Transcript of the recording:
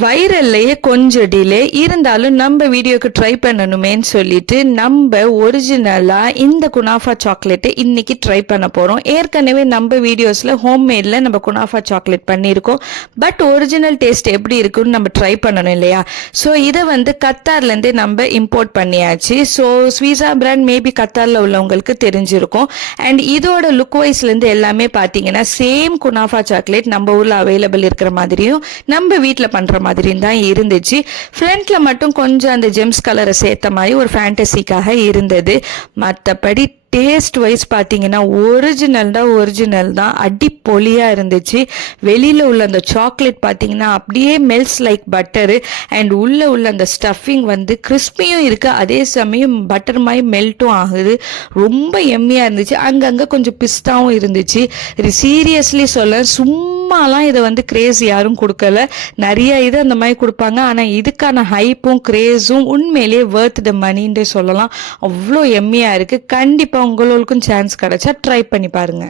வைரல்லையே கொஞ்சம் டிலே இருந்தாலும் நம்ம வீடியோக்கு ட்ரை பண்ணணுமேன்னு சொல்லிட்டு நம்ம ஒரிஜினலா இந்த குனாஃபா சாக்லேட்டை இன்னைக்கு ட்ரை பண்ண போறோம். ஏற்கனவே நம்ம வீடியோஸ்ல ஹோம்மேட்ல நம்ம குனாஃபா சாக்லேட் பண்ணியிருக்கோம். பட் ஒரிஜினல் டேஸ்ட் எப்படி இருக்குன்னு நம்ம ட்ரை பண்ணணும் இல்லையா? ஸோ இதை கத்தார்ல இருந்தே நம்ம இம்போர்ட் பண்ணியாச்சு. ஸோ ஸ்வீசா பிராண்ட் மேபி கத்தார்ல உள்ளவங்களுக்கு தெரிஞ்சிருக்கும். அண்ட் இதோட லுக் வைஸ்ல இருந்து எல்லாமே பாத்தீங்கன்னா சேம் குனாஃபா சாக்லேட் நம்ம ஊர்ல அவைலபிள் இருக்கிற மாதிரியும் நம்ம வீட்டுல பண்ற மாதிரி தான் இருந்துச்சு. ஃப்ரண்ட்ல மட்டும் கொஞ்சம் அந்த ஜெம்ஸ் கலரை சேர்த்த மாதிரி ஒரு ஃபேண்டசிக்காக இருந்தது. மற்றபடி டேஸ்ட் வைஸ் பார்த்தீங்கன்னா ஒரிஜினல் தான் அடிப்பொலியா இருந்துச்சு. வெளியில உள்ள அந்த சாக்லேட் பார்த்தீங்கன்னா அப்படியே மெல்ஸ் லைக் பட்டரு அண்ட் உள்ள அந்த ஸ்டஃபிங் கிறிஸ்பியும் இருக்கு, அதே சமயம் பட்டர் மாதிரி மெல்ட்டும் ஆகுது. ரொம்ப எம்மியா இருந்துச்சு. அங்கங்க கொஞ்சம் பிஸ்தாவும் இருந்துச்சு. சீரியஸ்லி சொல்ல சும்மாலாம் இதை கிரேஸ் யாரும் கொடுக்கல. நிறைய இது அந்த மாதிரி கொடுப்பாங்க. ஆனா இதுக்கான ஹைப்பும் கிரேஸும் உண்மையிலேயே வர்த் த மணின்னு சொல்லலாம். அவ்வளோ எம்மியா இருக்கு. கண்டிப்பா உங்களுக்கும் சான்ஸ் கிடைச்சா ட்ரை பண்ணி பாருங்க.